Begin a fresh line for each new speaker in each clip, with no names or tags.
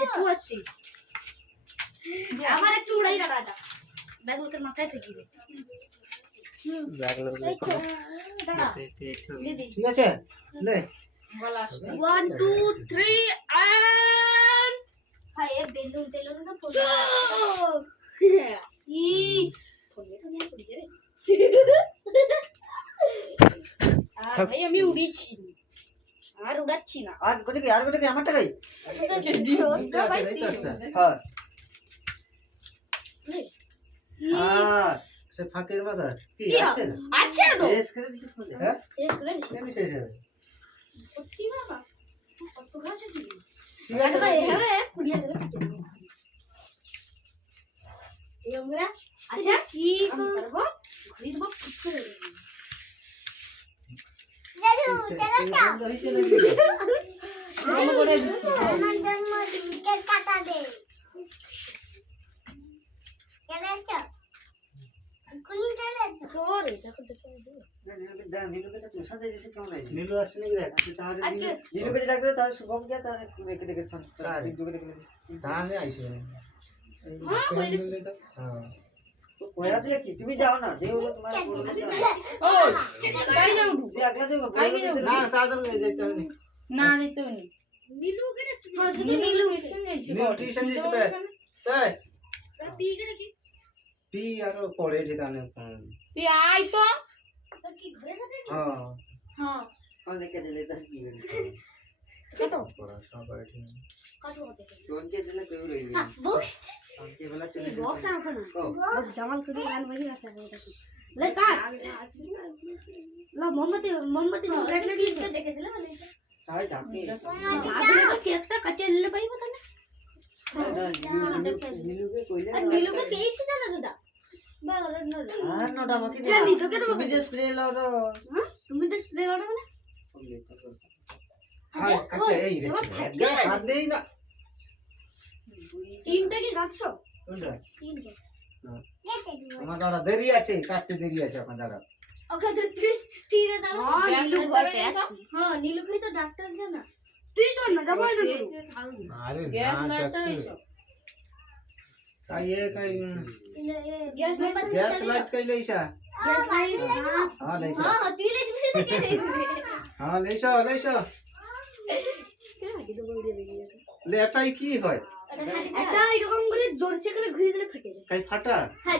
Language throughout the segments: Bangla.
জেঠু আসছে আবার একটু উড়াই দাঁড়াটা ব্যাগ লোকের মাথায় ফেঁকি দে
ব্যাগ লোক
এই তো, দাঁড়া। দিদি।
ঠিক আছে? লে।
One two three and hi A balloon টেলুন তো ইস। ভাই আমি উড়িয়েছি। আর উড়াচ্ছি না।
আর কোটি কি আর কোটি কি আমার টাকাই
আছে।
হ্যাঁ
সে ফাঁকের মাথা কি আছে না?
আছে তো?
শেষ করে বলে
হ্যাঁ?
শেষ করে দিছি
কেন শেষ হবে?
সত্যি বাবা কত গাছ আছে
ঠিক আছে
ভাই হ্যাঁ কুড়িয়া করে ফেটে দেবো। এই আমরা আচ্ছা কি করব? ঘুরি দেবো ঠিক করে
নীলু আসছে নাকি দেখ?
তাহলে
আজকে
নীলুকে যে ডাকতে তাহলে শুভম তাহলে রেখে রেখে ছাড়। নীলুকে রেখে রেখে
তাহলে আইসে।
হ্যাঁ,
কয়া দিয়ে কি? তুমি যাও না যে হলো তোমার
ও গাড়ি যাও
তুই একলা যাও।
না তাড়াতাড়ি যেতে হবে না
না। দিতে হয়নি
নীলু করে হ্যাঁ শুধু নীলু
টিউশন যাইছি
টিউশন যাইছে বে। এই।
পি করে কি?
পি আর পড়ে ঠিকানে
তুই আয় তো।
তো কি ঘরে থাকে
হ্যাঁ।
হ্যাঁ।
অনেকে দিলে তার কি দিলে রইবে
হ্যাঁ
বেলা
জামাল করে গান বাজি আছে লে কাট। লো মোমবাতি মোমবাতি গাছ লাগিয়ে দেখে দিলে ভালো
তাই যাকে
আগে তো কেকটা কাটিয়ে নিলে পাইবো তাহলে।
নীলুকে কইলে
আর নীলুকে কেইছি জানা দাদা? বাবা নো
আর নটা আমাকে দে।
জানি, তোকে দেবো।
তুমি স্প্রে
হ্যাঁ তো স্প্রে করো মানে
হ্যাঁ
আমার
আমার দাঁড়া দেরি আছে কাটতে দেরি আছে আমার দাঁড়া
ওকে তো তুই তীরে দাও হ্যাঁ নীলু
ডাক্তার
ঘরে
যাবে না?
আসি। হ্যাঁ নীলু ভাই তো ডাক্তার জানা তুই চল না যাব না
আরে
গ্যাস
না
লাইটটা
কাটতে
এইসব।
তাই এ কাই
গ্যাস লাইট
গ্যাস লাইট কই লইছা
গ্যাস লাইট
হ্যাঁ লইছা
হ্যাঁ তুই লেছি বসে থেকে
হ্যাঁ লইছা লইছা লে এটাই কি হয়?
এটা এরকম করে জোরসে করে ঘুরিয়ে দিলে ফেটে যায়।
তাই ফাটা?
হ্যাঁ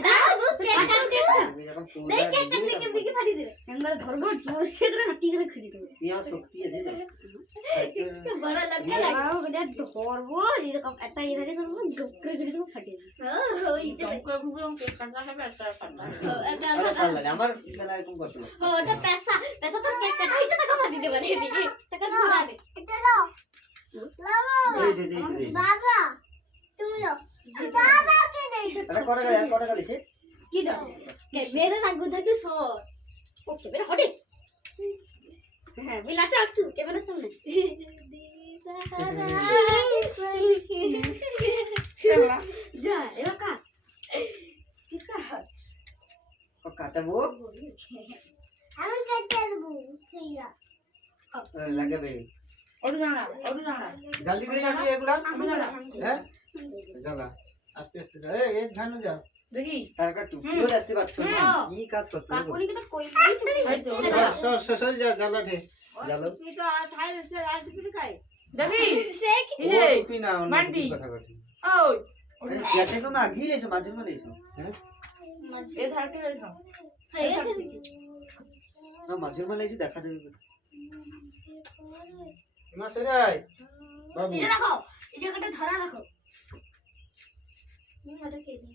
আমার এরকম করতে
ওটা পেশা পেশা তো কেক কাটাইছে টাকা ফাটিয়ে দেবে টাকা ঘুরা দে
চলো
এই দে দে দে
বাবা তুমি লো বাবাকে দে
এটা করে গেলে করে গেলে
কি মেরে রাখব থাকি সর? ওকে বের হটে। হ্যাঁ বিলা চাক তুই ক্যামেরার সামনে। যা কাট। কি
কাটাবো
আমি কেটে। দেবো তুইরা
লাগাবে
ওটা জানা ওটা জানা
জলদি দিয়ে যাবি এগুলা হ্যাঁ? আস্তে আস্তে যা এক ধান যা।
দেখি।
তার একটা টুপিও আসতে পারছ না। কি কাজ করতে
কাকুনি কিন্তু
তো, ওটা
সর সর সর সর যা জ্বালা ঠে জ্বালো
তুই তো আর থাই সে আর কিছু খাই
দেখি।
সে কি?
এই
টুপি না অন্য কথা করছি
ওই।
ইয়াতে তো না গিয়ে লেছো মাঝে মধ্যে লেছো
এই ধারটি রইছো
হ্যাঁ এটা নাকি
না মাঝে মধ্যে লেছো দেখা যাবে।
মা সরাই বাবু।
এই রাখো এই জায়গাটা ধরা রাখো। হুম এটা কে দিই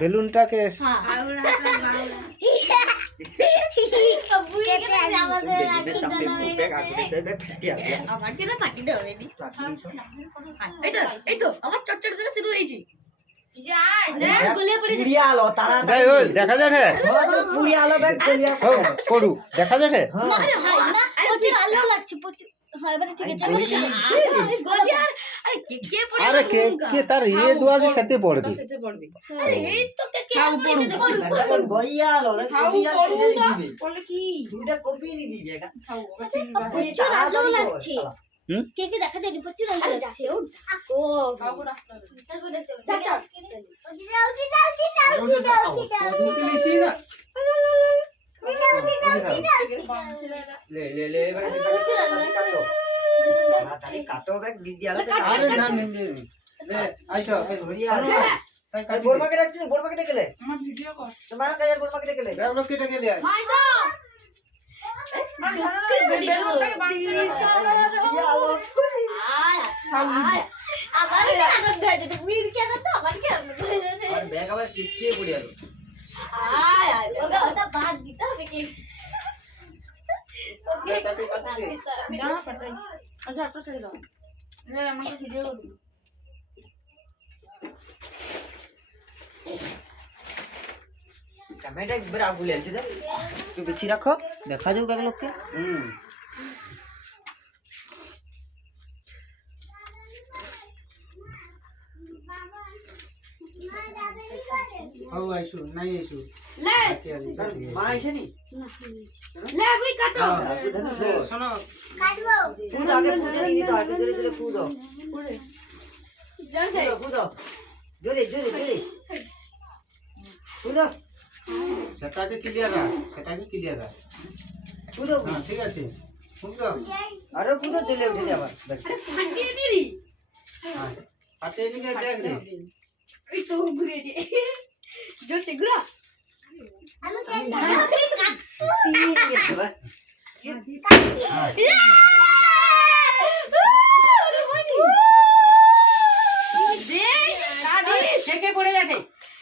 বেলুনটাকে
তো এই তো আমার চটচট করে শুরু হয়েছে।
দেখা যায় রে
পুড়ি আলো ব্যাগ গলিয়া
ও করু দেখা যায়
হ্যাঁ
আরে হয় না? প্রচুর আলো লাগছে প্রচুর। হয় এবারে ঠিক আছে এবারে ঠিক আছে। আরে গলি। আর আরে কে কে পড়ে
আরে কে কে তার ইয়ে দোয়া আছে সাথে পড়বে?
আরে এই তো কে কে
খাও
পড়ে
পড়ুক।
পড়ে
ব্যাগটা গইয়া আলো
খাও
কপি আর
পড়ু
কেটে
তো
দিবি।
পড়লে কি?
দুইটা কপি দিবি ব্যাগ
খাও
লাগছে। কে কে দেখা যায় ও
আসতে
চল চল।
যাও উঠি যাও উঠি যাও উঠি যাও উঠি যাও।
দুটো লিসি না।
লে লে লে এবারে এবারে কাটো। তাড়াতাড়ি কাটো ব্যাগ দিদি আলো
আরে না নিয়ে লে আইছো এই
আরে
কাটি
রাখছিস গোরমাকে ডেকে লে।
আমার ভিডিও কর।
তোমার কাছে গোরমাকে ডেকে লে।
ব্যাগ কেটে গেলি আর
আচ্ছা একটা ছেড়ে দাও আমাকে ভিডিও করবি
ক্যামেরাটা একবার আগুন লেলছে দে একটু বেশি রাখো। দেখা যাও ব্যাগ লোককে।
হুম। ও আইছো নাই আইছো
লে।
মা আইসেনি
লে বুই কাটো।
শোনো।
কাটবো।
ফুদ আগে ফুদে নিয়ে দিতে হয় একটু জোরে জোরে জোরে। জোরে জোরে ফুদ
সেটাকে ক্লিয়ার রাখ সেটাকে ক্লিয়ার রাখ।
ফুদ
হ্যাঁ ঠিক আছে। শুনতো
আরে ফুদ চলে উঠে যাবা
ফাটিয়ে দিলি
হ্যাঁ হাতে নিয়ে দেখ রে।
এই তো ঘুরে দে জলসে ঘুরা।
আমি
তিন মিনিট এবার
থেকে পড়ে যাচ্ছে।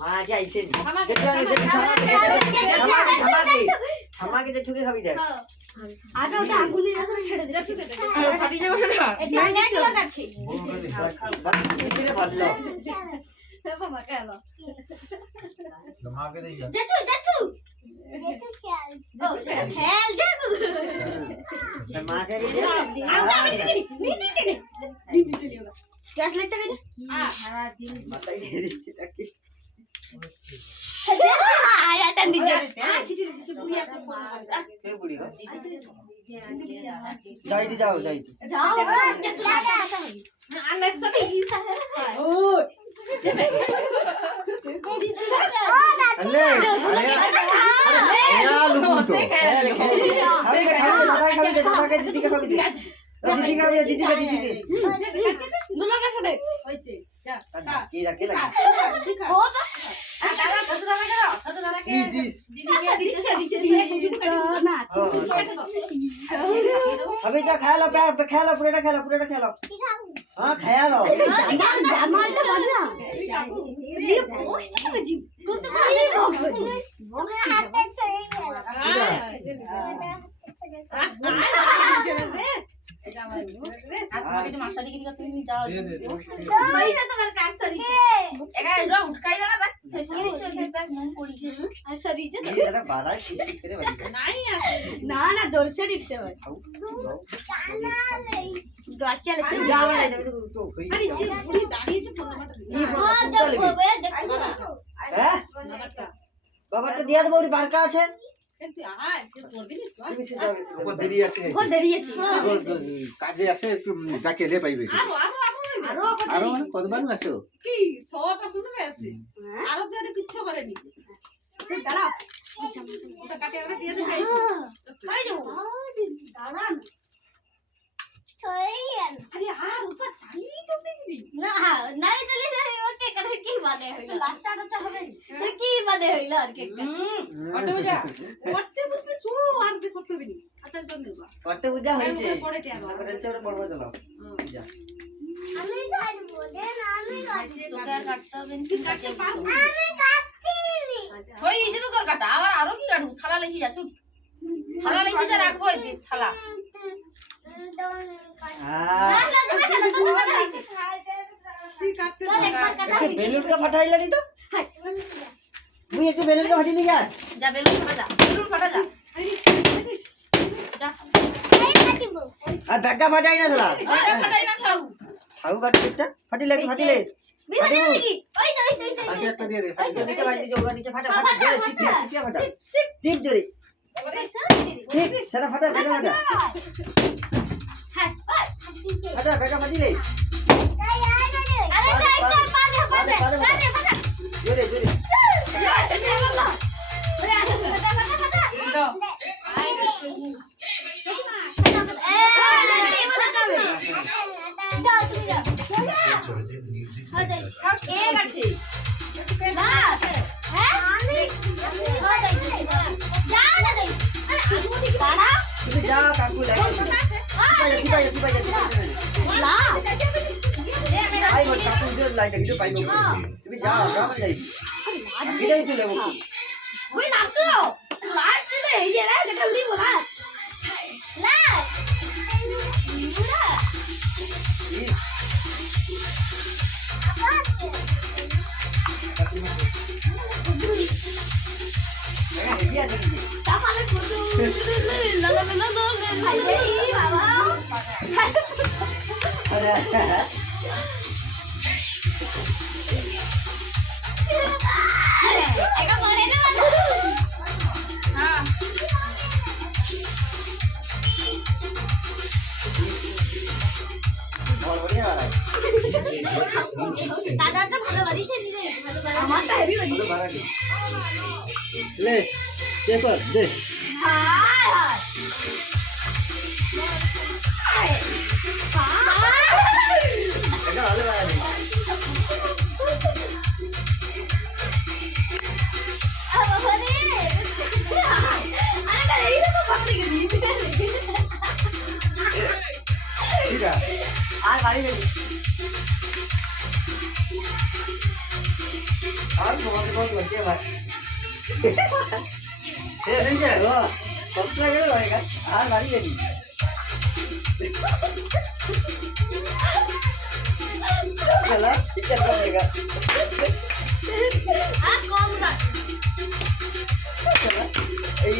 না
না
আমাকে ঠুকে খাবি দেখ
আটা ওটা আগুনে ছেড়ে দিলে
ফাটি যাবে না
এটা নেট লাগাচ্ছে
ভালো
বাবা কেন
মাকে দেই
দেখু দেখু
দেখো খেয়াল
ও হেল দেখু
মাকে রে
গ্যাস লাইটটা বেরে
মাথায় দিয়ে দিচ্ছি তাকে
আয় আটা নিজে
কে বুড়ি গো যাই দি যাও যাই
যাও
দাদা अभी क्या खाया लो प्यार तो खाया लो पुरेटा खाया लो पुरेटा खाया लो। हाँ खाया लो।
ये बॉक्स है। बजी तो तो
ये बॉक्स है बॉक्स है हाँ हाँ।
না না দর্শন দিতে
বাবাটা দিয়া দেবো বারকা আছে।
কাজে আসে একটু ডাকে রে পাইবে
আরও
আরও মানে কতবার আসে
কি শোটা শুনবে আছে আরও তো কিচ্ছু করেনি। দাঁড়া ওটা কাটে আমরা দিয়ে দিই
খাই যাব।
দাঁড়ান।
ছড়িয়ে
আরে আর ওটা চালিয়ে তো দেখবি
না নাই চলে যাই ওকে করে কি মানে হইল? লাচ্চা টাচ্চা হবে? কি মানে হইল আর কেকটা
অটো যা করতে বুঝবে চো আর কি করতে হবে আচ্ছা তো নেবা
করতে বুঝা হয়েছে।
পরে কে আলো
তারপরে পড়ব চলো। যা।
আমি কাটবো দেন আমি
তোকে আর কাটতে হবে
কাটতে পারবি
আমি কাটছি
ওই এই যে তো তোর কাটা। আবার আরও কি কাটবো? থালা লেখি যাচ্ছ থালা লেখি যা রাখব এই থালা।
তো?
তুই
একটু ফাটিয়ে যা।
যা বেলুন ফাটা যা বেলুন ফাটা যা। যা।
আর ব্যাগটা ফাটাই না শালা।
ফাটাই না থাউ।
খাও কাটি একটা। ফাটিলে একটু ফাটিলে।
বিমানে
ফাটিবো।
নাকি ওই তো ওই তো, ওই তো, ওই
আগে
তো
একটা দিয়ে দে
নিচে ফাটি নিচে ওপর নিচে ফাটা
ফাটা,
ফাটা জোরে
ফাটা।
টিপ টিপ ফাটা টিপ জোরে ঠিক সেটা ফাটা সেটা ফাটা।
হ্যাঁ বাস
ফাটা ব্যাগটা ফাটিলে
আরে না
তুমি যাও যাই এটাই চলে ওই হেভি
দাদাটা ভালো বাড়িতে দিলে ভালো বাড়ি আমারটা হেভি বাড়ি
বলো বাড়াই
লে কে কর দে।
হায়
এটা আর বাড়ি বেরিয়ে আর তোমাকে কত বলছি ভাই ঠিক আছে ও কত লাগে আর বাড়ি বেরিয়ে चला ठीक है रहेगा चला এই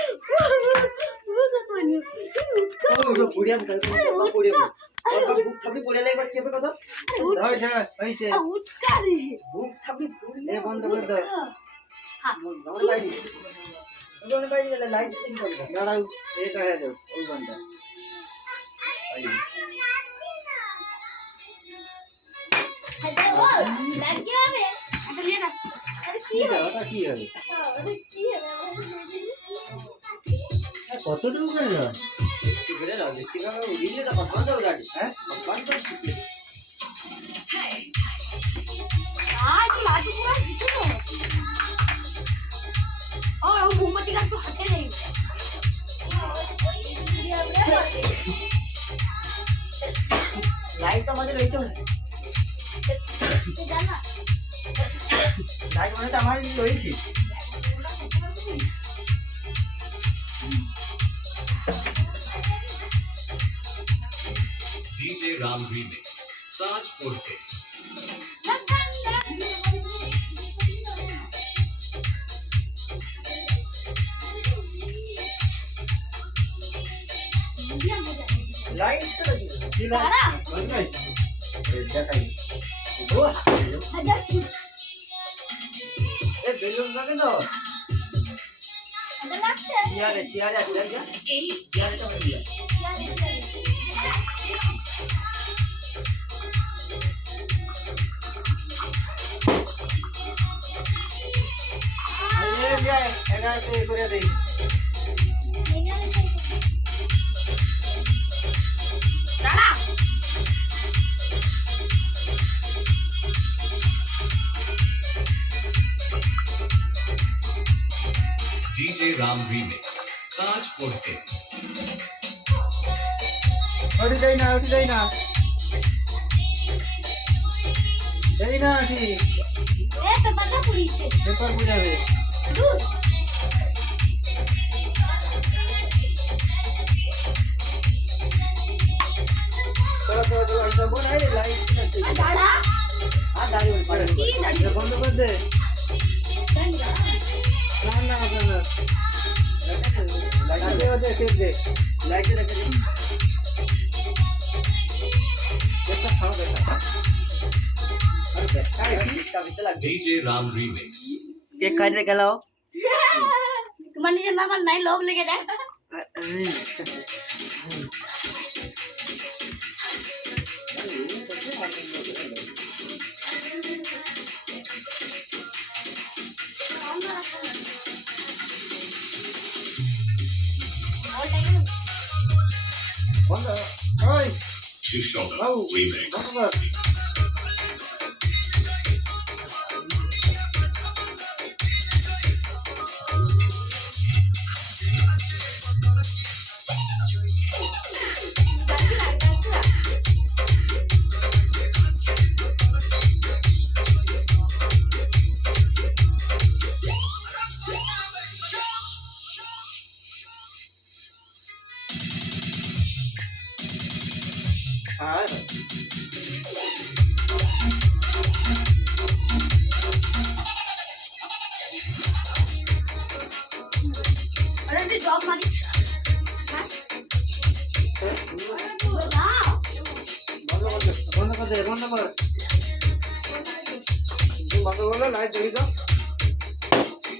পুড়িয়া মুখ পুড়িয়া পুড়িয়া বুক থাপড়ি পুড়িয়া লাগবে কি হবে কত?
হইছে হইছে
বুক থাপড়ি
এ বন্ধ করে দাও।
নমন বাইরে নমন বাইরে গেলে লাইট সিং করবে
দাঁড়াও। এটা হয়ে যাও ওই বন্ধ। কি হবে? ওটা কি হবে কতটুকু করে যাও
কি করে না দেখতে পাবে উড়িয়ে তো কথা দাও গাড়ি হ্যাঁ ভগবান তো
ও ও মোমবাতি গাছ তো হাতে নেই
লাইট তো আমাদের রয়েছে
জানা
লাইট মানে তো আমার রয়েছে
লাগে
তো
হাজার লাগছে
চেয়ারে চেয়ারে দেখ যা চেয়ারে যায়
এই যে, এগারোতে এ করে দেই।
DJ Ram Remix. Tajpur se.
ওটি দেই না, ওটি দেই না। দেই না, ওটি। পেপার বুঝাবে। বন্ধ কর দে। না, না, না।
লাইট
দে, দে, দে।
রেখে দিন
টেপটা ছাড়ো, দেখা।
DJ Ram Remix.
কেক কাটতে গেল
তোমার নিজের মামার নাই লোভ লেগে যায়
বন্ধ। ওই,
Shishoda
বাবু,
Remix.